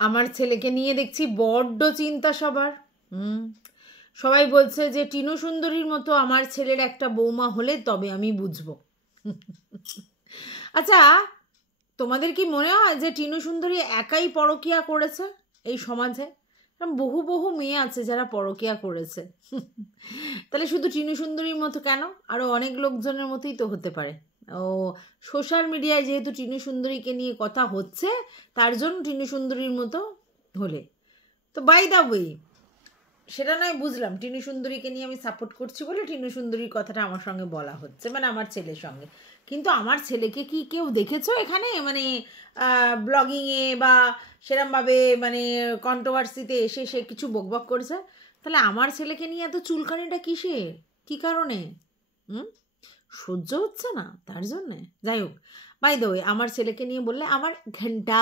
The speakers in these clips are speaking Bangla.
আমার ছেলেকে নিয়ে দেখছি বড্ড চিন্তা সবার। সবাই বলছে যে টিনু সুন্দরীর মতো আমার ছেলের একটা বৌমা হলে তবে আমি বুঝবো। আচ্ছা, তোমাদের কি মনে হয় যে টিনু সুন্দরী একাই পরকীয়া করেছে এই সমাজে? বহু বহু মেয়ে আছে যারা পরকীয়া করেছে। তাহলে শুধু টিনু সুন্দরীর মতো কেন? আরও অনেক লোকজনের মতোই তো হতে পারে। ও সোশ্যাল মিডিয়ায় যেহেতু টিনু সুন্দরীকে নিয়ে কথা হচ্ছে, তার জন্য টিনু সুন্দরীর মতো হলে তো বাই দ্য ওয়ে, সেটা নয় বুঝলাম, টিনু সুন্দরীকে নিয়ে আমি সাপোর্ট করছি বলে টিনু সুন্দরীর কথাটা আমার সঙ্গে বলা হচ্ছে, মানে আমার ছেলের সঙ্গে। কিন্তু আমার ছেলেকে কি কেউ দেখেছো এখানে মানে ব্লগিংয়ে বা সেরমভাবে মানে কন্ট্রোভার্সিতে এসে সে কিছু বকবক করেছে? তাহলে আমার ছেলেকে নিয়ে এত চুলকানিটা কিসের, কী কারণে? সহ্য হচ্ছে না তার জন্যে? যাই হোক, বাই দ্য ওয়ে, আমার ছেলেকে নিয়ে বললে আমার ঘন্টা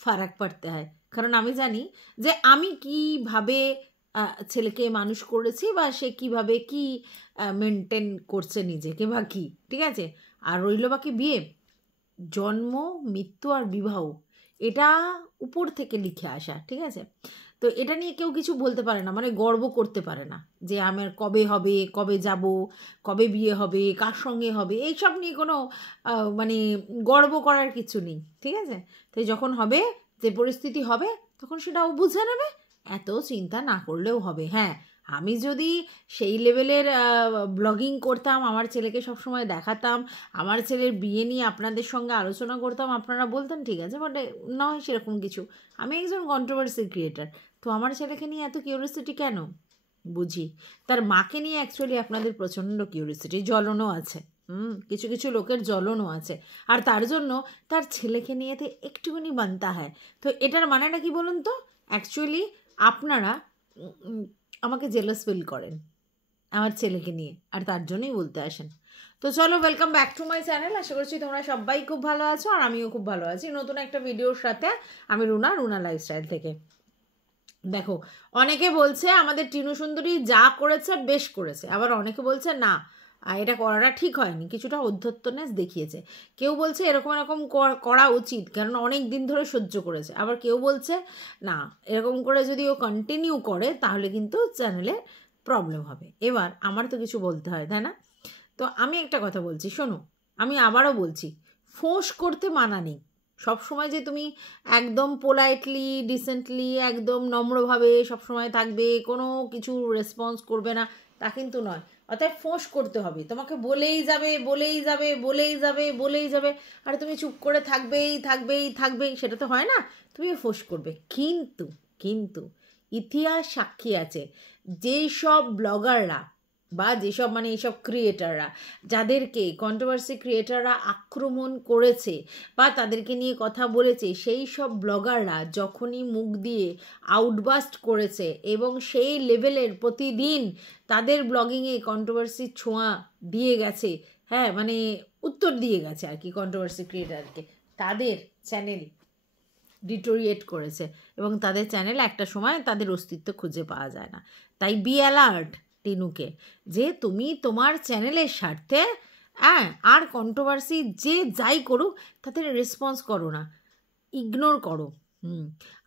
ফারাক পড়তে হয়, কারণ আমি জানি যে আমি কিভাবে ছেলেকে মানুষ করেছি বা সে কিভাবে কি মেনটেন করছে নিজেকে বা কি, ঠিক আছে? আর রইল বাকি বিয়ে, জন্ম, মৃত্যু আর বিবাহ, এটা উপর থেকে লিখে আসা, ঠিক আছে? তো এটা নিয়ে কেউ কিছু বলতে পারে না, মানে গর্ব করতে পারে না যে আমার কবে হবে, কবে যাব, কবে বিয়ে হবে, কার সঙ্গে হবে, এইসব নিয়ে কোনো মানে গর্ব করার কিছু নেই, ঠিক আছে? তো যখন হবে, যে পরিস্থিতি হবে, তখন সেটাও বুঝে নেবে, এত চিন্তা না করলেও হবে। হ্যাঁ, আমি যদি সেই লেভেলের ব্লগিং করতাম, আমার ছেলেকে সবসময় দেখাতাম, আমার ছেলের বিয়ে নিয়ে আপনাদের সঙ্গে আলোচনা করতাম, আপনারা বলতেন ঠিক আছে, বাট নয় সেরকম কিছু। আমি একজন কন্ট্রোভার্সি ক্রিয়েটার, তো আমার ছেলেকে নিয়ে এত কিউরিয়াসিটি কেন? বুঝি তার মাকে নিয়ে অ্যাকচুয়ালি আপনাদের প্রচণ্ড কিউরিয়াসিটি, জ্বলনও আছে। কিছু কিছু লোকের জ্বলনও আছে, আর তার জন্য তার ছেলেকে নিয়ে তো একটুখানি বানতা হয়। তো এটার মানেটা কি বলুন তো? অ্যাকচুয়ালি আপনারা আমাকে জেলাস ফিল করেন আমার ছেলেকে নিয়ে, আর তার জন্যই বলতে আসেন। তো চলো, welcome back to my channel. আশা করছি তোমরা সবাই খুব ভালো আছো, আর আমিও খুব ভালো আছি নতুন একটা ভিডিওর সাথে। আমি রুনা লাইফস্টাইল থেকে। দেখো, অনেকে বলছে আমাদের টিনু সুন্দরী যা করেছে বেশ করেছে, আবার অনেকে বলছে না এটা করাটা ঠিক হয়নি, কিছুটা অধ্যত্বনেস দেখিয়েছে। কেউ বলছে এরকম এরকম করা উচিত, কারণ অনেক দিন ধরে সহ্য করেছে। আবার কেউ বলছে না, এরকম করে যদি ও কন্টিনিউ করে তাহলে কিন্তু চ্যানেলে প্রবলেম হবে। এবার আমার তো কিছু বলতে হয়, তাই না? তো আমি একটা কথা বলছি, শোনো, আমি আবারও বলছি, ফোঁস করতে মানা নেই। সবসময় যে তুমি একদম পোলাইটলি ডিসেন্টলি একদম নম্রভাবে সবসময় থাকবে, কোনো কিছু রেসপন্স করবে না, তা কিন্তু নয়। অর্থাৎ ফোঁস করতে হবে, তোমাকে বলেই যাবে বলেই যাবে বলেই যাবে বলেই যাবে, আর তুমি চুপ করে থাকবেই থাকবেই থাকবেই, সেটা তো হয় না, তুমি ফোঁস করবে। কিন্তু কিন্তু ইতিহাস সাক্ষী আছে, যেই সব ব্লগাররা বা যেসব মানে এইসব ক্রিয়েটাররা, যাদেরকে কন্ট্রোভার্সি ক্রিয়েটাররা আক্রমণ করেছে বা তাদেরকে নিয়ে কথা বলেছে, সেই সব ব্লগাররা যখনই মুখ দিয়ে আউটবাস্ট করেছে এবং সেই লেভেলের প্রতিদিন তাদের ব্লগিংয়ে কন্ট্রোভার্সির ছোঁয়া দিয়ে গেছে, হ্যাঁ মানে উত্তর দিয়ে গেছে আর কি কন্ট্রোভার্সি ক্রিয়েটারকে, তাদের চ্যানেল ডিটোরিয়েট করেছে এবং তাদের চ্যানেল একটা সময় তাদের অস্তিত্ব খুঁজে পাওয়া যায় না। তাই বি অ্যালার্ট টিনুকে, যে তুমি তোমার চ্যানেলের স্বার্থে আর কন্ট্রোভার্সি যে যাই করুক তাদের রেসপন্স করো না, ইগনোর করো।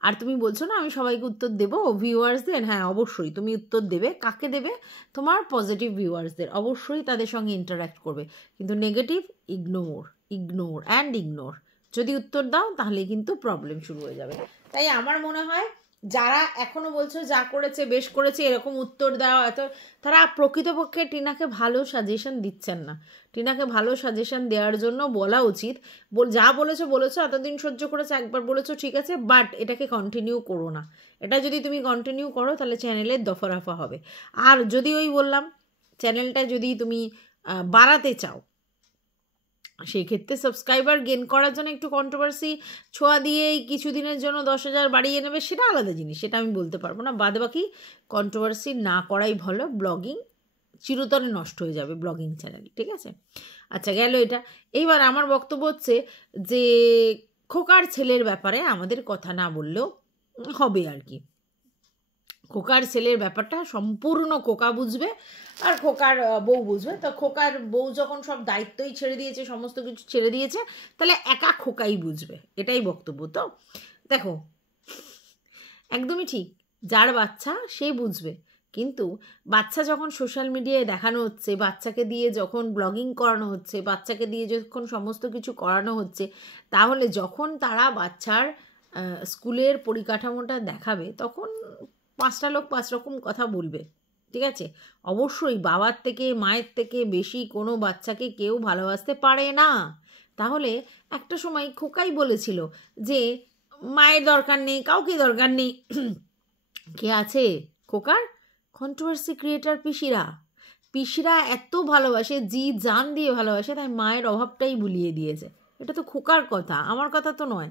আর তুমি বলছো না আমি সবাইকে উত্তর দেবো ভিউয়ার্সদের, হ্যাঁ অবশ্যই তুমি উত্তর দেবে। কাকে দেবে? তোমার পজিটিভ ভিউয়ার্সদের, অবশ্যই তাদের সঙ্গে ইন্টারাক্ট করবে, কিন্তু নেগেটিভ ইগনোর অ্যান্ড ইগনোর। যদি উত্তর দাও তাহলে কিন্তু প্রবলেম শুরু হয়ে যাবে। তাই আমার মনে হয় যারা এখনও বলছো যা করেছে বেশ করেছে এরকম উত্তর দেওয়া, এত তারা প্রকৃতপক্ষে টিনাকে ভালো সাজেশন দিচ্ছেন না। টিনাকে ভালো সাজেশন দেওয়ার জন্য বলা উচিত, যা বলেছো এতদিন সহ্য করেছে, একবার বলেছো ঠিক আছে, বাট এটাকে কন্টিনিউ করো না। এটা যদি তুমি কন্টিনিউ করো তাহলে চ্যানেলের দফারফা হবে। আর যদি ওই বললাম চ্যানেলটা যদি তুমি বাড়াতে চাও, সেই ক্ষেত্রে সাবস্ক্রাইবার গেন করার জন্য একটু কন্ট্রোভার্সি ছোঁয়া দিয়ে কিছুদিনের জন্য 10,000 বাড়িয়ে নেবে, সেটা আলাদা জিনিস, সেটা আমি বলতে পারবো না। বাদ বাকি কন্ট্রোভার্সি না করাই ভালো, ব্লগিং চিরতরে নষ্ট হয়ে যাবে ব্লগিং চ্যানেল, ঠিক আছে? আচ্ছা, গেল এটা। এইবার আমার বক্তব্য হচ্ছে যে খোকার ছেলের ব্যাপারে আমাদের কথা না বললেও হবে আর কি। খোকার ছেলের ব্যাপারটা সম্পূর্ণ খোকা বুঝবে আর খোকার বউ বুঝবে। তো খোকার বউ যখন সব দায়িত্বই ছেড়ে দিয়েছে, সমস্ত কিছু ছেড়ে দিয়েছে, তাহলে একা খোকাই বুঝবে, এটাই বক্তব্য। তো দেখো, একদমই ঠিক, যার বাচ্চা সে বুঝবে। কিন্তু বাচ্চা যখন সোশ্যাল মিডিয়ায় দেখানো হচ্ছে, বাচ্চাকে দিয়ে যখন ব্লগিং করানো হচ্ছে, বাচ্চাকে দিয়ে যখন সমস্ত কিছু করানো হচ্ছে, তাহলে যখন তারা বাচ্চার স্কুলের পরিকাঠামোটা দেখাবে, তখন 5টা লোক 5 রকম কথা বলবে। ঠিক আছে, অবশ্যই বাবার থেকে মায়ের থেকে বেশি কোনো বাচ্চাকে কেউ ভালোবাসতে পারে না। তাহলে একটা সময় খোকাই বলেছিল যে মায়ের দরকার নেই, কাউকে দরকার নেই। কে আছে খোকার? কন্ট্রোভার্সি ক্রিয়েটার পিসিরা এত ভালোবাসে, জি জান দিয়ে ভালোবাসে, তাই মায়ের অভাবটাই ভুলিয়ে দিয়েছে। এটা তো খোকার কথা, আমার কথা তো নয়।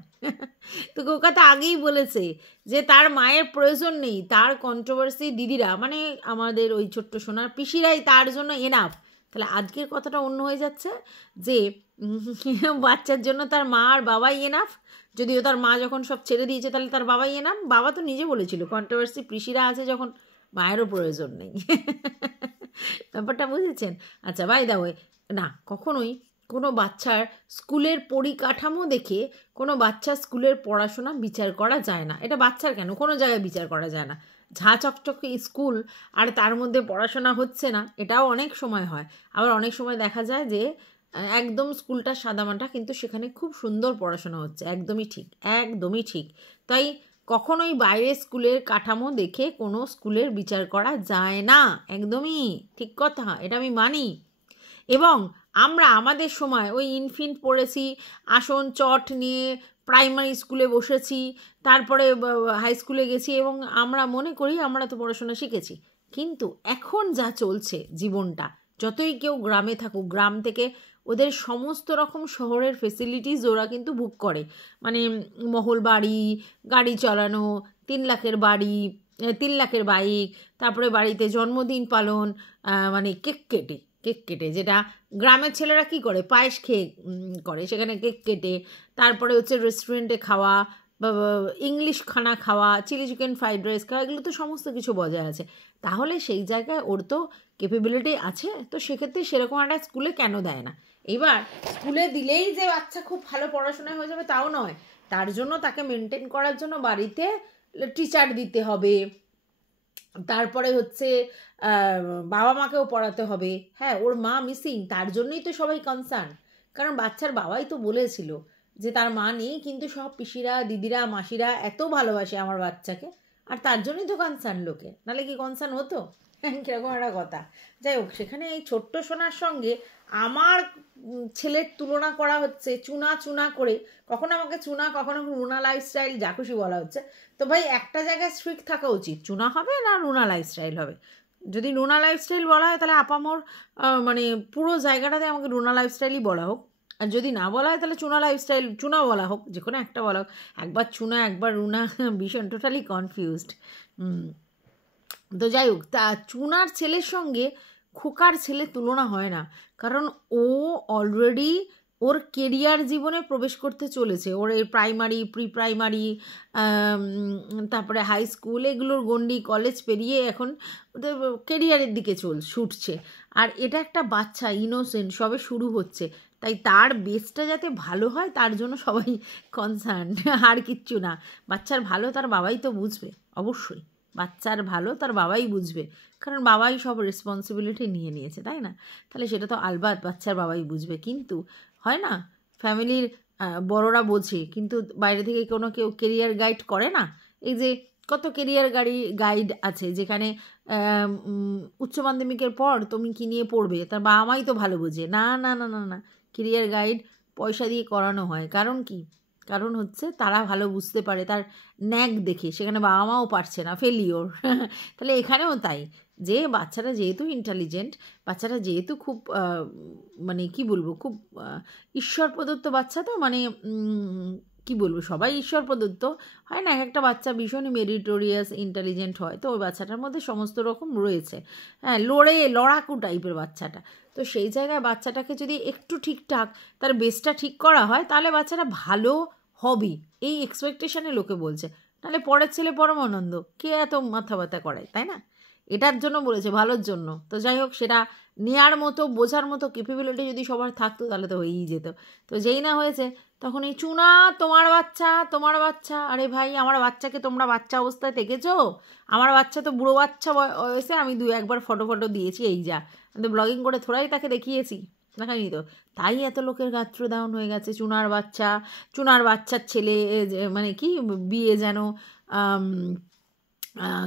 তো খোকা তো আগেই বলেছে যে তার মায়ের প্রয়োজন নেই, তার কন্ট্রোভার্সি দিদিরা মানে আমাদের ওই ছোট্ট সোনার পিসিরাই তার জন্য এনাফ। তাহলে আজকের কথাটা অন্য হয়ে যাচ্ছে যে বাচ্চার জন্য তার মা আর বাবাই এনাফ। যদিও তার মা যখন সব ছেড়ে দিয়েছে, তাহলে তার বাবাই এনাফ। বাবা তো নিজে বলেছিল কন্ট্রোভার্সি পিসিরা আছে যখন মায়েরও প্রয়োজন নেই। ব্যাপারটা বুঝেছেন? আচ্ছা, বাই দা ওয়ে, না কখনোই কোনো বাচ্চার স্কুলের পরিকাঠামো দেখে কোনো বাচ্চার স্কুলের পড়াশোনা বিচার করা যায় না। এটা বাচ্চার কেন, কোনো জায়গায় বিচার করা যায় না। ঝাঁ চকচকে স্কুল আর তার মধ্যে পড়াশোনা হচ্ছে না, এটাও অনেক সময় হয়। আবার অনেক সময় দেখা যায় যে একদম স্কুলটা সাদামাটা, কিন্তু সেখানে খুব সুন্দর পড়াশোনা হচ্ছে। একদমই ঠিক, একদমই ঠিক। তাই কখনোই বাইরের স্কুলের কাঠামো দেখে কোনো স্কুলের বিচার করা যায় না। একদমই ঠিক কথা, এটা আমি মানি। এবং আমরা আমাদের সময় ওই ইনফিন্ট পড়েছি, আসন চট নিয়ে প্রাইমারি স্কুলে বসেছি, তারপরে হাই স্কুলে গেছি, এবং আমরা মনে করি আমরা তো পড়াশোনা শিখেছি। কিন্তু এখন যা চলছে জীবনটা, যতই কেউ গ্রামে থাকুক, গ্রাম থেকে ওদের সমস্ত রকম শহরের ফেসিলিটিস ওরা কিন্তু বুক করে। মানে মহল বাড়ি, গাড়ি চালানো, 3 লাখের বাড়ি, 3 লাখের বাইক, তারপরে বাড়িতে জন্মদিন পালন, মানে কেক কেটে, যেটা গ্রামের ছেলেরা কি করে, পায়েস খেয়ে করে, সেখানে কেক কেটে, তারপরে হচ্ছে রেস্টুরেন্টে খাওয়া, বা ইংলিশ খানা খাওয়া, চিলি চিকেন ফ্রাইড রাইস খাওয়া, এগুলো তো সমস্ত কিছু বজায় আছে। তাহলে সেই জায়গায় ওর তো ক্যাপেবিলিটি আছে, তো সেক্ষেত্রে সেরকম একটা স্কুলে কেন দেয় না? এবার স্কুলে দিলেই যে বাচ্চা খুব ভালো পড়াশোনায় হয়ে যাবে তাও নয়, তার জন্য তাকে মেনটেন করার জন্য বাড়িতে টিচার দিতে হবে, তারপরে হচ্ছে বাবা মাকেও পড়াতে হবে। হ্যাঁ, ওর মা মিসিং, তার জন্যই তো সবাই কনসার্ন। কারণ বাচ্চার বাবাই তো বলেছিল যে তার মা নেই, কিন্তু সব পিসিরা, দিদিরা, মাসিরা এত ভালোবাসে আমার বাচ্চাকে, আর তার জন্যই তো কনসার্ন লোকে, নাহলে কি কনসার্ন হতো? কীরকম একটা কথা। যাই হোক, সেখানে এই ছোট্ট সোনার সঙ্গে আমার ছেলের তুলনা করা হচ্ছে চুনা করে, কখনো আমাকে চুনা, কখনো রুনা লাইফস্টাইল, যা খুশি বলা হচ্ছে। তো ভাই একটা জায়গায় স্ট্রিক্ট থাকা উচিত, চুনা হবে না রুনা লাইফস্টাইল হবে। যদি রুনা লাইফস্টাইল বলা হয়, তাহলে আপামোর মানে পুরো জায়গাটাতে আমাকে রুনা লাইফস্টাইলই বলা হোক। আর যদি না বলা হয়, তাহলে চুনা লাইফস্টাইল, চুনা বলা হোক, যে কোনো একটা বলা হোক। একবার চুনা একবার রুনা, ভীষণ টোটালি কনফিউজড। তো যাই হোক, তা চুনার ছেলের সঙ্গে খোকার ছেলে তুলনা হয় না, কারণ ও অলরেডি ওর কেরিয়ার জীবনে প্রবেশ করতে চলেছে। ওর এই প্রাইমারি, প্রি প্রাইমারি, তারপরে হাই স্কুল, এগুলোর গণ্ডি, কলেজ পেরিয়ে এখন ওদের কেরিয়ারের দিকে ছুটছে। আর এটা একটা বাচ্চা, ইনোসেন্ট, সবে শুরু হচ্ছে, তাই তার বেসটা যাতে ভালো হয় তার জন্য সবাই কনসার্ন, আর কিচ্ছু না। বাচ্চার ভালো তার বাবাই তো বুঝবে, অবশ্যই বাচ্চার ভালো তার বাবাই বুঝবে, কারণ বাবাই সব রেসপন্সিবিলিটি নিয়ে নিয়েছে, তাই না? তাহলে সেটা তো আলবাত বাচ্চার বাবাই বুঝবে। কিন্তু হয় না, ফ্যামিলির বড়রা বোঝে, কিন্তু বাইরে থেকে কেউ কেরিয়ার গাইড করে না। এই যে কত কেরিয়ার গাইড আছে, যেখানে উচ্চ মাধ্যমিকের পর তুমি কী নিয়ে পড়বে, তার বাবা মাই তো ভালো বোঝে। না না না না না, কেরিয়ার গাইড পয়সা দিয়ে করানো হয়। কারণ কি? কারণ হচ্ছে তারা ভালো বুঝতে পারে, তার ন্যাক দেখে, সেখানে বাবা মাও পারছে না, ফেলিওর। তাহলে এখানেও তাই, যে বাচ্চারা যেহেতু ইন্টেলিজেন্ট, বাচ্চারা যেহেতু খুব মানে কি বলবো, খুব ঈশ্বর প্রদত্ত বাচ্চা, তো মানে কি বলবো, সবাই ঈশ্বর প্রদত্ত হয় না, এক একটা বাচ্চা ভীষণই মেরিটোরিয়াস, ইন্টেলিজেন্ট হয়, তো ওই বাচ্চাটার মধ্যে সমস্ত রকম রয়েছে। হ্যাঁ, লড়াকু টাইপের বাচ্চাটা। তো সেই জায়গায় বাচ্চাটাকে যদি একটু ঠিকঠাক তার বেসটা ঠিক করা হয়, তাহলে বাচ্চাটা ভালো হবে, এই এক্সপেকটেশনে লোকে বলছে। নাহলে পরের ছেলে পরমানন্দ, কে এত মাথা ব্যথা করায়, তাই না? এটার জন্য বলেছে, ভালোর জন্য। তো যাই হোক, সেটা নেয়ার মতো বোঝার মতো ক্যাপাবিলিটি যদি সবার থাকতো তাহলে তো হয়েই যেত। তো যেই না হয়েছে তখন এই চুনা তোমার বাচ্চা তোমার বাচ্চা। আরে ভাই, আমার বাচ্চাকে তোমরা বাচ্চা অবস্থায় দেখেছো? আমার বাচ্চা তো বুড়ো বাচ্চা বয়সে আমি 2-1বার ফটো দিয়েছি, এই যা। আমি তো ব্লগিং করে থোড়াই তাকে দেখিয়েছি, দেখাইনি তো। তাই এত লোকের গাত্র ডাউন হয়ে গেছে। চুনার বাচ্চার ছেলে মানে কি বিয়ে যেন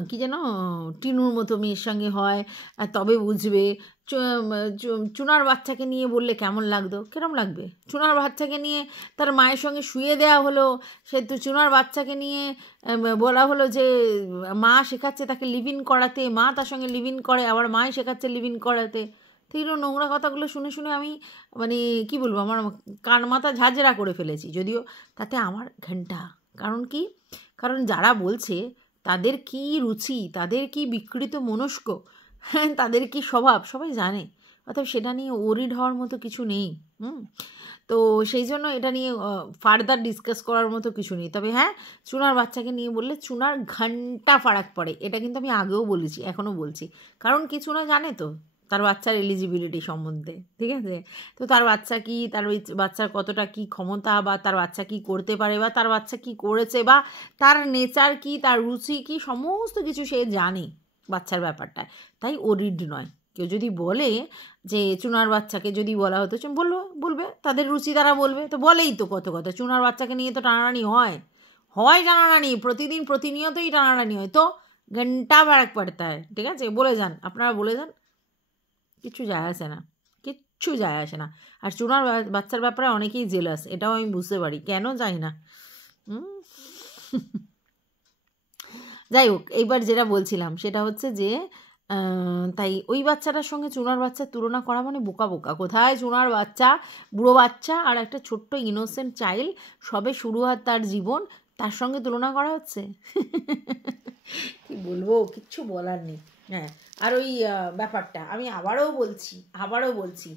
কি যেন টিনুর মতো মেয়ের সঙ্গে হয়, তবে বুঝবে। চুনার বাচ্চাকে নিয়ে বললে কেমন লাগতো? কেরম লাগবে? চুনার বাচ্চাকে নিয়ে তার মায়ের সঙ্গে শুয়ে দেওয়া হলো, সে তো চুনার বাচ্চাকে নিয়ে বলা হলো যে মা শেখাচ্ছে তাকে লিভ ইন করাতে, মা তার সঙ্গে লিভ ইন করে, আবার মাই শেখাচ্ছে লিভ ইন করাতে। তো এগুলো নোংরা কথাগুলো শুনে শুনে আমি মানে কি বলবো, আমার কান মাথা ঝাঁঝরা করে ফেলেছি। যদিও তাতে আমার ঘন্টা, কারণ যারা বলছে তাদের কি রুচি, তাদের কি বিকৃত মনস্ক, তাদের কি স্বভাব সবাই জানে। অর্থাৎ সেটা নিয়ে ওরিড হওয়ার মতো কিছু নেই। তো সেই জন্য এটা নিয়ে ফার্দার ডিসকাস করার মতো কিছু নেই। তবে হ্যাঁ, চুনার বাচ্চাকে নিয়ে বললে চুনার ঘন্টা ফারাক পড়ে, এটা কিন্তু আমি আগেও বলেছি, এখনও বলছি। কারণ কি, চুনা জানে তো তার বাচ্চার এলিজিবিলিটি সম্বন্ধে, ঠিক আছে? তো তার বাচ্চা কি, তার ওই বাচ্চার কতটা কি ক্ষমতা, বা তার বাচ্চা কি করতে পারে, বা তার বাচ্চা কি করেছে, বা তার নেচার কি, তার রুচি কি, সমস্ত কিছু সে জানে বাচ্চার ব্যাপারটা। তাই ওরিড নয়। কেউ যদি বলে যে চুনার বাচ্চাকে যদি বলা হতো, বলবে তাদের রুচি তারা বলবে, তো বলেই তো কত কথা। চুনার বাচ্চাকে নিয়ে তো টানাটানি হয় টানাটানি, প্রতিনিয়তই টানাটানি হয়। তো ঘন্টা ফারাক পড়তা হয়, ঠিক আছে? বলে যান, আপনারা বলে যান, কিচ্ছু যায় আসে না। আর চুনার বাচ্চার ব্যাপারে অনেকেই জেলাস, এটাও আমি বুঝতে পারি, কেন জানি না। যাই হোক, এইবার যেটা বলছিলাম সেটা হচ্ছে যে তাই ওই বাচ্চাটার সঙ্গে চুনার বাচ্চার তুলনা করা মানে বোকা। কোথায় চুনার বাচ্চা, বুড়ো বাচ্চা আর একটা ছোট্ট ইনোসেন্ট চাইল্ড, সবে শুরু হয় তার জীবন, তার সঙ্গে তুলনা করা হচ্ছে। কি বলবো, কিচ্ছু বলার নেই। হ্যাঁ, আর ওই ব্যাপারটা আমি আবারও বলছি,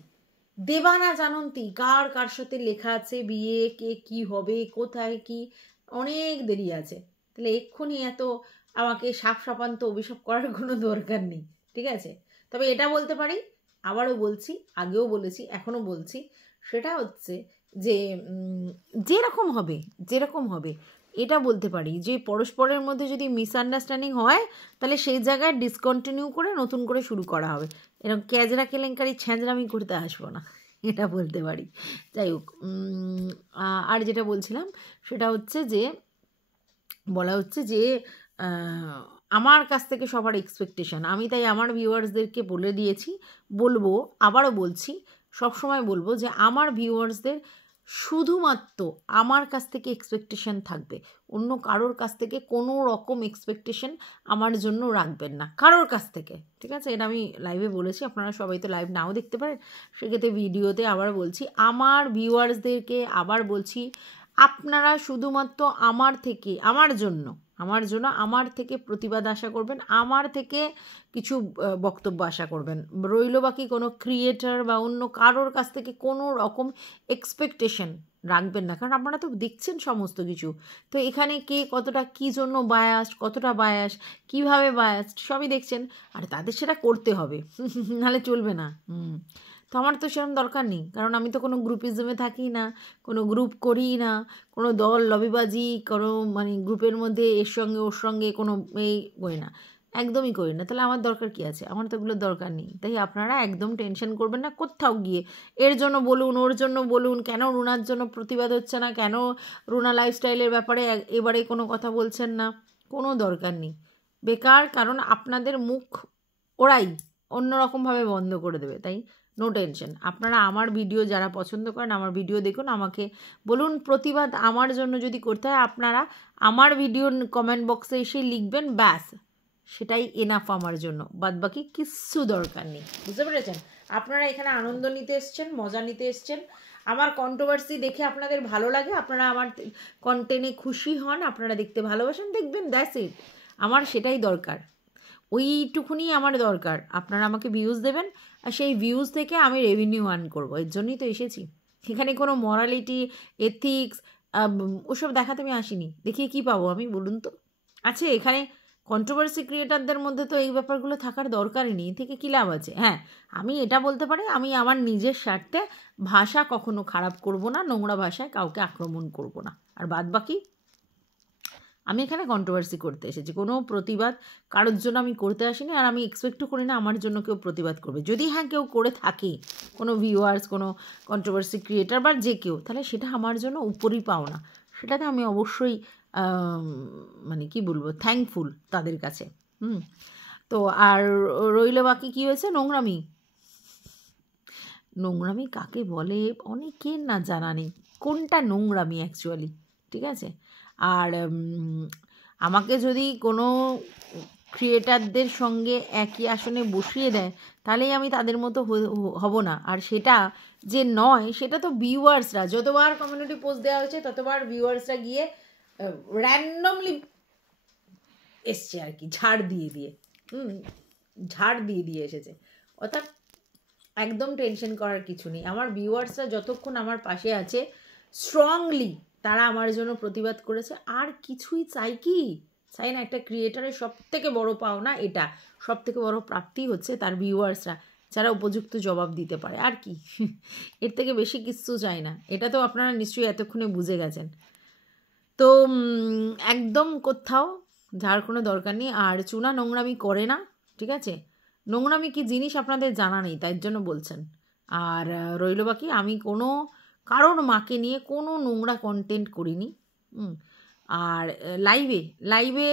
দেবানা জানন্তী কার সাথে লেখা আছে বিয়ে, কে কি হবে, কোথায় কি, অনেক দেরি আছে। তাহলে এক্ষুনি এত আমাকে সাপান্ত অভিশাপ করার কোনো দরকার নেই, ঠিক আছে? তবে এটা বলতে পারি, আবারও বলছি, আগেও বলেছি, এখনও বলছি, সেটা হচ্ছে যে যেরকম হবে এটা বলতে পারি যে পরস্পরের মধ্যে যদি মিসআন্ডারস্ট্যান্ডিং হয় তাহলে সেই জায়গায় ডিসকন্টিনিউ করে নতুন করে শুরু করা হবে। এরকম ক্যাজরা কেলেঙ্কারি ছ্যাঁচড়ামি করতে আসবো না, এটা বলতে পারি। যাই হোক, আর যেটা বলছিলাম সেটা হচ্ছে যে বলা হচ্ছে যে আমার কাছ থেকে সবার এক্সপেকটেশান, আমি তাই আমার ভিউয়ার্সদেরকে বলে দিয়েছি, আবারও বলছি, সবসময় বলবো যে আমার ভিউয়ার্সদের শুধুমাত্র আমার কাছ থেকে এক্সপেকটেশান থাকবে, অন্য কারোর কাছ থেকে কোনো রকম এক্সপেকটেশান আমার জন্য রাখবেন না, কারোর কাছ থেকে, ঠিক আছে? এটা আমি লাইভে বলেছি, আপনারা সবাই তো লাইভ নাও দেখতে পারেন, সেক্ষেত্রে ভিডিওতে আবার বলছি, আমার ভিউয়ার্সদেরকে আবার বলছি, আপনারা শুধুমাত্র আমার থেকে প্রতিবাদ আশা করবেন, আমার থেকে কিছু বক্তব্য আশা করবেন। রইল বাকি কোনো ক্রিয়েটার বা অন্য কারোর কাছ থেকে কোনো রকম এক্সপেকটেশন রাখবেন না, কারণ আপনারা তো দেখছেন সমস্ত কিছু। তো এখানে কে কতটা কী জন্য কতটা কীভাবে সবই দেখছেন, আর তাদের সেটা করতে হবে, নাহলে চলবে না। তো আমার তো সেরকম দরকার নেই, কারণ আমি তো কোনো গ্রুপিজমে থাকি না, কোনো গ্রুপ করি না, কোনো দল লবিবাজি, কোনো মানে গ্রুপের মধ্যে এর সঙ্গে ওর সঙ্গে কোনো করি না, একদমই করি না। তাহলে আমার দরকার কী আছে? আমার তো ওগুলোর দরকার নেই। তাই আপনারা একদম টেনশন করবেন না কোথাও গিয়ে, এর জন্য বলুন, ওর জন্য বলুন, কেন রুনার জন্য প্রতিবাদ হচ্ছে না, কেন রুনা লাইফস্টাইলের ব্যাপারে এবারে কোনো কথা বলছেন না, কোনো দরকার নেই, বেকার। কারণ আপনাদের মুখ ওরাই অন্যরকমভাবে বন্ধ করে দেবে। তাই নো টেনশন, আপনারা আমার ভিডিও যারা পছন্দ করেন আমার ভিডিও দেখুন, আমাকে বলুন প্রতিবাদ আমার জন্য যদি করতে হয় আপনারা আমার ভিডিও কমেন্ট বক্সে এসে লিখবেন, ব্যাস সেটাই এনাফ আমার জন্য, বাদ বাকি কিচ্ছু দরকার নেই। বুঝতে পেরেছেন? আপনারা এখানে আনন্দ নিতে এসছেন, মজা নিতে এসছেন, আমার কন্ট্রোভার্সি দেখে আপনাদের ভালো লাগে, আপনারা আমার কন্টেন্টে খুশি হন, আপনারা দেখতে ভালোবাসেন, দেখবেন, দ্যাটস ইট। আমার সেটাই দরকার, ওইটুকুনি আমার দরকার। আপনারা আমাকে ভিউজ দেবেন, আর সেই ভিউজ থেকে আমি রেভিনিউ আর্ন করবো, এর জন্যই তো এসেছি। এখানে কোনো মরালিটি, এথিক্স ওসব দেখাতে আমি আসিনি। দেখিয়ে কী পাবো আমি, বলুন তো? আছে এখানে কন্ট্রোভার্সি ক্রিয়েটারদের মধ্যে তো এই ব্যাপারগুলো থাকার দরকারই নেই, থেকে কী লাভ আছে? হ্যাঁ, আমি এটা বলতে পারি, আমি আমার নিজের স্বার্থে ভাষা কখনো খারাপ করব না, নোংরা ভাষায় কাউকে আক্রমণ করব না। আর বাদ বাকি আমি এখানে কন্ট্রোভার্সি করতে এসেছি, কোনো প্রতিবাদ কারোর জন্য আমি করতে আসিনি, আর আমি এক্সপেক্টও করি না আমার জন্য কেউ প্রতিবাদ করবে। যদি হ্যাঁ কেউ করে থাকে, কোনো ভিউয়ার্স, কোনো কন্ট্রোভার্সি ক্রিয়েটার বা যে কেউ, তাহলে সেটা আমার জন্য উপরই পাওনা, সেটাতে আমি অবশ্যই মানে কি বলবো, থ্যাঙ্কফুল তাদের কাছে। তো আর রইল বাকি কী হয়েছে, নোংরামি। নোংরামি কাকে বলে অনেকের না জানা নেই, কোনটা নোংরামি অ্যাকচুয়ালি, ঠিক আছে? আর আমাকে যদি কোনো ক্রিয়েটারদের সঙ্গে একই আসনে বসিয়ে দেয়, তাহলেই আমি তাদের মতো হব না। আর সেটা যে নয়, সেটা তো ভিউয়ার্সরা, যতবার কমিউনিটি পোস্ট দেওয়া হয়েছে ততবার ভিউয়ার্সরা গিয়ে র্যান্ডমলি এসছে আর কি, ঝাড় দিয়ে এসেছে। অর্থাৎ একদম টেনশন করার কিছু নেই। আমার ভিউয়ার্সরা যতক্ষণ আমার পাশে আছে স্ট্রংলি, তারা আমার জন্য প্রতিবাদ করেছে। আর কিছুই চাই না। একটা ক্রিয়েটারের সবথেকে বড় পাওনা এটা, সবথেকে বড় প্রাপ্তি হচ্ছে তার ভিউয়ার্সরা, যারা উপযুক্ত জবাব দিতে পারে। আর কি, এর থেকে বেশি কিছু চাই না। এটা তো আপনারা নিশ্চয়ই এতক্ষণে বুঝে গেছেন। তো একদম কোথাও যার কোনো দরকার নেই। আর চুনা নোংরামি করে না, ঠিক আছে? নোংরামি কি জিনিস আপনাদের জানা নেই, তাই জন্য বলছেন। আর রইল বাকি, আমি কোনো কারোর মাকে নিয়ে কোনো নোংরা কন্টেন্ট করিনি। আর লাইভে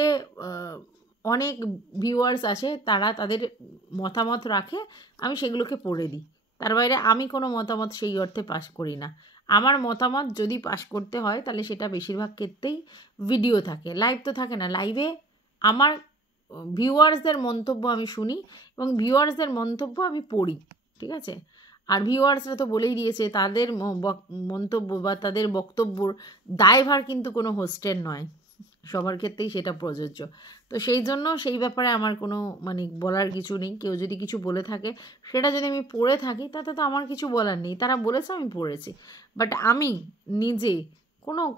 অনেক ভিউয়ার্স আসে, তারা তাদের মতামত রাখে, আমি সেগুলোকে পড়ে দিই। তার বাইরে আমি কোনো মতামত সেই অর্থে পাস করি না। আমার মতামত যদি পাস করতে হয়, তাহলে সেটা বেশিরভাগ ক্ষেত্রেই ভিডিও থাকে, লাইভ তো থাকে না। লাইভে আমার ভিউয়ার্সদের মন্তব্য আমি শুনি এবং ভিউয়ার্সদের মন্তব্য আমি পড়ি, ঠিক আছে? আর ভিউয়ার্সরা তো বলেই দিয়েছে, তাদের মন্তব্য বা তাদের বক্তব্যর দায়ভার কিন্তু কোনো হোস্টের নয়, সবার ক্ষেত্রেই সেটা প্রযোজ্য। তো সেই জন্য সেই ব্যাপারে আমার কোনো মানে বলার কিছু নেই। কেউ যদি কিছু বলে থাকে, সেটা যদি আমি পড়ে থাকি, তাতে তো আমার কিছু বলার নেই। তারা বলেছে, আমি পড়েছি। বাট আমি নিজে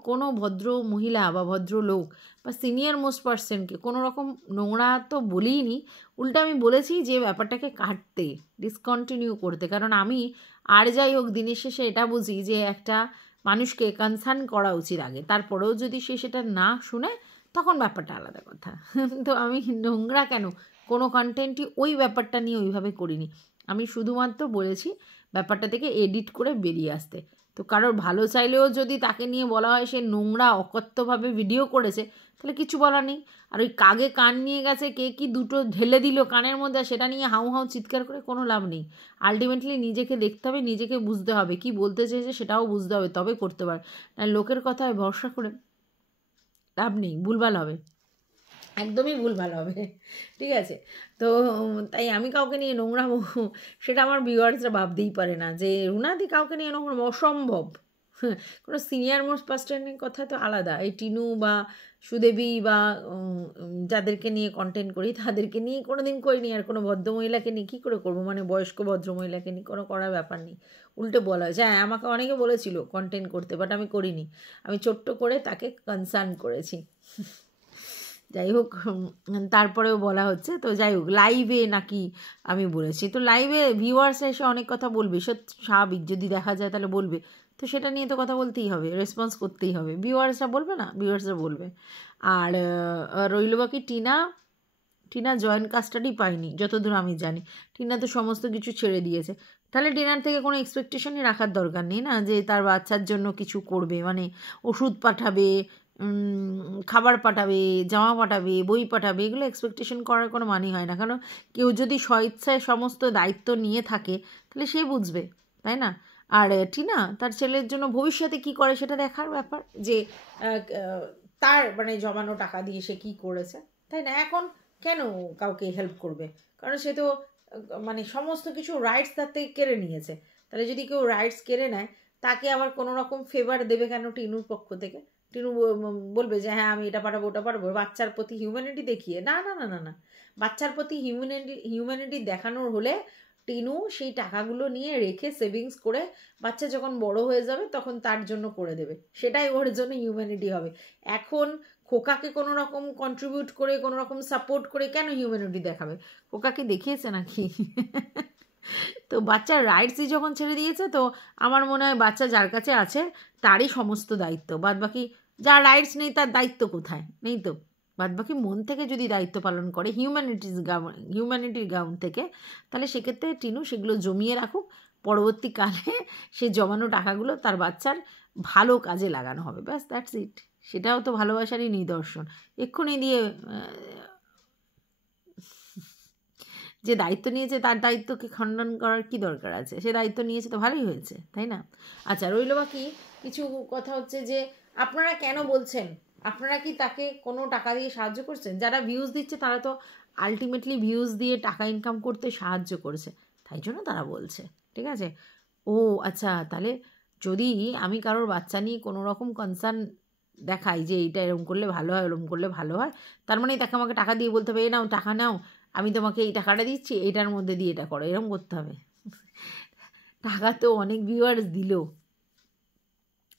কোনো ভদ্র মহিলা বা ভদ্র লোক বা সিনিয়র মোস্ট পার্সনকে কোনো রকম নোংরা তো বলিনি, উল্টা আমি বলেছি যে ব্যাপারটাকে কাটতে, ডিসকন্টিনিউ করতে। কারণ আমি আর যাই হোক দিনের শেষে এটা বুঝি যে একটা মানুষকে কনসার্ন করা উচিত আগে, তারপরেও যদি সে সেটা না শুনে, তখন ব্যাপারটা আলাদা কথা। তো আমি নোংরা কেন কোনো কন্টেন্টই ওই ব্যাপারটা নিয়ে ওইভাবে করিনি। আমি শুধুমাত্র বলেছি ব্যাপারটা থেকে এডিট করে বেরিয়ে আসতে। তো কারোর ভালো চাইলেও যদি তাকে নিয়ে বলা হয় সে নোংরা অকথ্যভাবে ভিডিও করেছে, তাহলে কিছু বলার নেই। আর ওই কাগে কান নিয়ে গেছে, কে কি দুটো ঢেলে দিল কানের মধ্যে, সেটা নিয়ে হাউ হাউ চিৎকার করে কোনো লাভ নেই। আলটিমেটলি নিজেকে দেখতে হবে, নিজেকে বুঝতে হবে, কি বলতে চেয়েছে সেটাও বুঝতে হবে, তবে করতে পারে। না লোকের কথায় ভরসা করে লাভ নেই, ভুলভাল হবে, একদমই ভুলভাল হবে, ঠিক আছে? তো তাই আমি কাউকে নিয়ে নোংরা, সেটা আমার ভিউয়ার্সরা ভাবতেই পারে না যে রুনাদি কাউকে নিয়ে নোংরা, অসম্ভব। কোনো সিনিয়র মোস্ট পার্সনের কথা তো আলাদা, এই টিনু বা সুদেবী বা যাদেরকে নিয়ে কন্টেন্ট করি তাদেরকে নিয়ে কোনো দিন করিনি। আর কোনো ভদ্রমহিলাকে নিয়ে কী করে করবো, মানে বয়স্ক ভদ্রমহিলাকে নিয়ে কোনো করার ব্যাপার নেই। উল্টে বলা হয়েছে, হ্যাঁ আমাকে অনেকে বলেছিল কন্টেন্ট করতে, বাট আমি করিনি। আমি ছোট্ট করে তাকে কনসার্ন করেছি। যাই হোক, তারপরেও বলা হচ্ছে, তো যাই হোক, লাইভে নাকি আমি বলেছি, তো লাইভে ভিউয়ার্স এসে অনেক কথা বলবে, স্বাভাবিক, যদি দেখা যায় তাহলে বলবে। তো সেটা নিয়ে তো কথা বলতেই হবে, রেসপন্স করতেই হবে। ভিউয়ার্সরা বলবে না, ভিউয়ার্সরা বলবে। আর রইল বাকি টিনা জয়েন্ট কাস্টাডি পায়নি যতদূর আমি জানি। টিনা তো সমস্ত কিছু ছেড়ে দিয়েছে। তাহলে টিনার থেকে কোনো এক্সপেকটেশনই রাখার দরকার নেই না, যে তার বাচ্চার জন্য কিছু করবে, মানে ওষুধ পাঠাবে, খাবার পাঠাবে, জামা পাঠাবে, বই পাঠাবে, এগুলো এক্সপেকটেশন করার কোনো মানে হয় না। কারণ কেউ যদি স্বইচ্ছায় সমস্ত দায়িত্ব নিয়ে থাকে, তাহলে সে বুঝবে, তাই না? আর টিনা তার ছেলের জন্য ভবিষ্যতে কি করে সেটা দেখার ব্যাপার, যে তার মানে জমানো টাকা দিয়ে সে কী করেছে, তাই না? এখন কেন কাউকে হেল্প করবে? কারণ সে তো মানে সমস্ত কিছু রাইটস তার থেকে কেড়ে নিয়েছে। তাহলে যদি কেউ রাইটস কেড়ে নেয়, তাকে আবার কোনো রকম ফেভার দেবে কেন টিনুর পক্ষ থেকে? টিনু বলবে যে হ্যাঁ আমি এটা পাঠাবো ওটা পাঠাবো, বাচ্চার প্রতি হিউম্যানিটি দেখিয়ে? না না না না না, বাচ্চার প্রতি হিউম্যানিটি দেখানোর হলে টিনু সেই টাকাগুলো নিয়ে রেখে সেভিংস করে বাচ্চা যখন বড় হয়ে যাবে তখন তার জন্য করে দেবে, সেটাই ওর জন্য হিউম্যানিটি হবে। এখন খোকাকে কোনো রকম কন্ট্রিবিউট করে কোনো রকম সাপোর্ট করে কেন হিউম্যানিটি দেখাবে? খোকাকে দেখিয়েছে নাকি? তো বাচ্চার রাইটসই যখন ছেড়ে দিয়েছে, তো আমার মনে হয় বাচ্চা যার কাছে আছে তারই সমস্ত দায়িত্ব, বাদ বাকি যার রাইটস নেই তার দায়িত্ব কোথায়? নেই তো। বাদ বাকি মন থেকে যদি দায়িত্ব পালন করে হিউম্যানিটির গ্রাউন্ড থেকে, তাহলে সেক্ষেত্রে টিনু সেগুলো জমিয়ে রাখুক, পরবর্তীকালে সে জমানো টাকাগুলো তার বাচ্চার ভালো কাজে লাগানো হবে, ব্যাস, দ্যাটস ইট। সেটাও তো ভালোবাসারই নিদর্শন। এক্ষুনি দিয়ে যে দায়িত্ব নিয়েছে তার দায়িত্বকে খণ্ডন করার কি দরকার আছে? সে দায়িত্ব নিয়েছে তো ভালোই হয়েছে, তাই না? আচ্ছা, রইল বাকি কিছু কথা হচ্ছে যে আপনারা কেন বলছেন, আপনারা কি তাকে কোনো টাকা দিয়ে সাহায্য করছেন? যারা ভিউজ দিচ্ছে তারা তো আলটিমেটলি ভিউজ দিয়ে টাকা ইনকাম করতে সাহায্য করেছে, তাই জন্য তারা বলছে, ঠিক আছে? ও আচ্ছা, তাহলে যদি আমি কারোর বাচ্চা নিয়ে কোনো রকম কনসার্ন দেখাই যে এইটা এরকম করলে ভালো হয়, ওরকম করলে ভালো হয়, তার মানে তাকে আমাকে টাকা দিয়ে বলতে হবে, এ নাও টাকা নাও, আমি তোমাকে এই টাকাটা দিচ্ছি, এটার মধ্যে দিয়ে এটা করো, এরকম করতে হবে? টাকা তো অনেক ভিউয়ার্স দিল,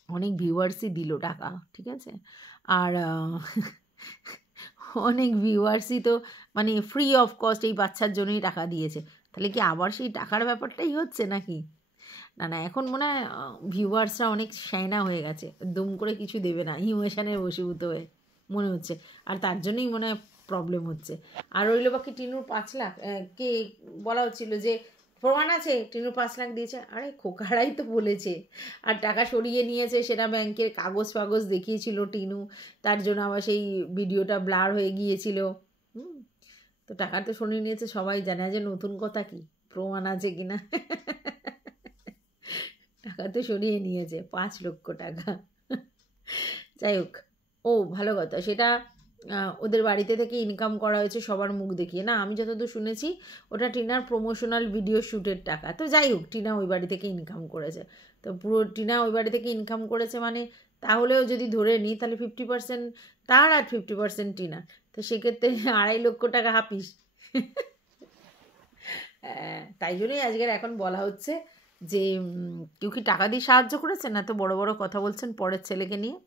অনেক ভিউয়ার্সই দিল টাকা, ঠিক আছে? আর অনেক ভিউয়ার্সই তো মানে ফ্রি অফ কস্ট এই বাচ্চার জন্যই টাকা দিয়েছে, তাহলে কি আবার সেই টাকার ব্যাপারটাই হচ্ছে নাকি? না না, এখন মনে হয় ভিউয়ার্সরা অনেক শ্যানা হয়ে গেছে, দুম করে কিছু দেবে না, ইমোশনে বশীভূত হয়ে মনে হচ্ছে, আর তার জন্যই মনে হয় প্রবলেম হচ্ছে। আর রইল বাকি টিনুর 5 লাখ, কে বলা হচ্ছিল যে প্রমাণ আছে টিনুর 5 লাখ দিয়েছে, আরে খোকারাই তো বলেছে, আর টাকা সরিয়ে নিয়েছে সেটা ব্যাংকের কাগজ ফাগজ দেখিয়েছিল টিনু, তার জন্য আবার সেই ভিডিওটা ব্লার হয়ে গিয়েছিল। তো টাকা তো সরিয়ে নিয়েছে, সবাই জানে, যে নতুন কথা কি, প্রমাণ আছে কিনা? টাকা তো সরিয়ে নিয়েছে 5 লক্ষ টাকা। যাই হোক, ও ভালো কথা, সেটা ওদের বাড়িতে থেকে ইনকাম করা হয়েছে সবার মুখ দেখিয়ে, না আমি যতদূর শুনেছি ওটা টিনার প্রমোশনাল ভিডিও শ্যুটের টাকা। তো যাই হোক, টিনা ওই বাড়ি থেকে ইনকাম করেছে, তো পুরো টিনা ওই বাড়ি থেকে ইনকাম করেছে মানে, তাহলেও যদি ধরে নিই তাহলে 50% তার আর 50% টিনার, তো সেক্ষেত্রে 2.5 লক্ষ টাকা হাপিস। তাই জন্যই আজকের এখন বলা হচ্ছে যে কেউ কি টাকা দিয়ে সাহায্য করেছেন, না তো বড় বড় কথা বলছেন পরের ছেলেকে নিয়ে।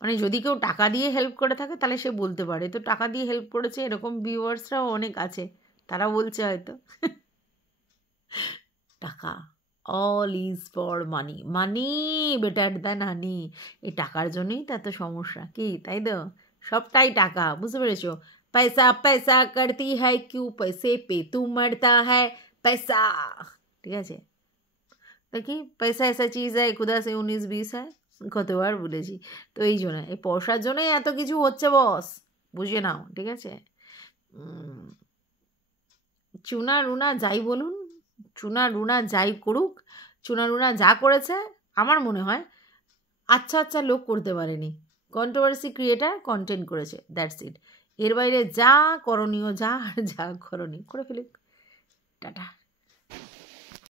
মানে যদি কেউ টাকা দিয়ে হেল্প করে থাকে তাহলে সে বলতে পারে, তো টাকা দিয়ে হেল্প করেছে এরকম ভিউয়ার্সরাও অনেক আছে, তারা বলছে হয়তো। টাকা, all is for money, money better than honey, এই টাকার জন্যই তো এত সমস্যা, কি তাই তো? সবটাই টাকা, বুঝতে পেরেছো? पैसा पैसा करती है क्यों, पैसे पे तू मरता है, पैसा, ঠিক আছে? দেখি পয়সা এসা চিজ है खुदा से 19-20 है, কতবার বলেছি। তো এই জন্য, এই পয়সার জন্যই এত কিছু হচ্ছে বস, বুঝে নাও, ঠিক আছে? চুনা রুনা যাই বলুন, চুনা রুনা যাই করুক, চুনা রুনা যা করেছে আমার মনে হয় আচ্ছা আচ্ছা লোক করতে পারেনি, কন্ট্রোভার্সি ক্রিয়েটার কন্টেন্ট করেছে, দ্যাটস ইট। এর বাইরে যা করণীয়, যা করণীয় করে ফেলুক, টাটা।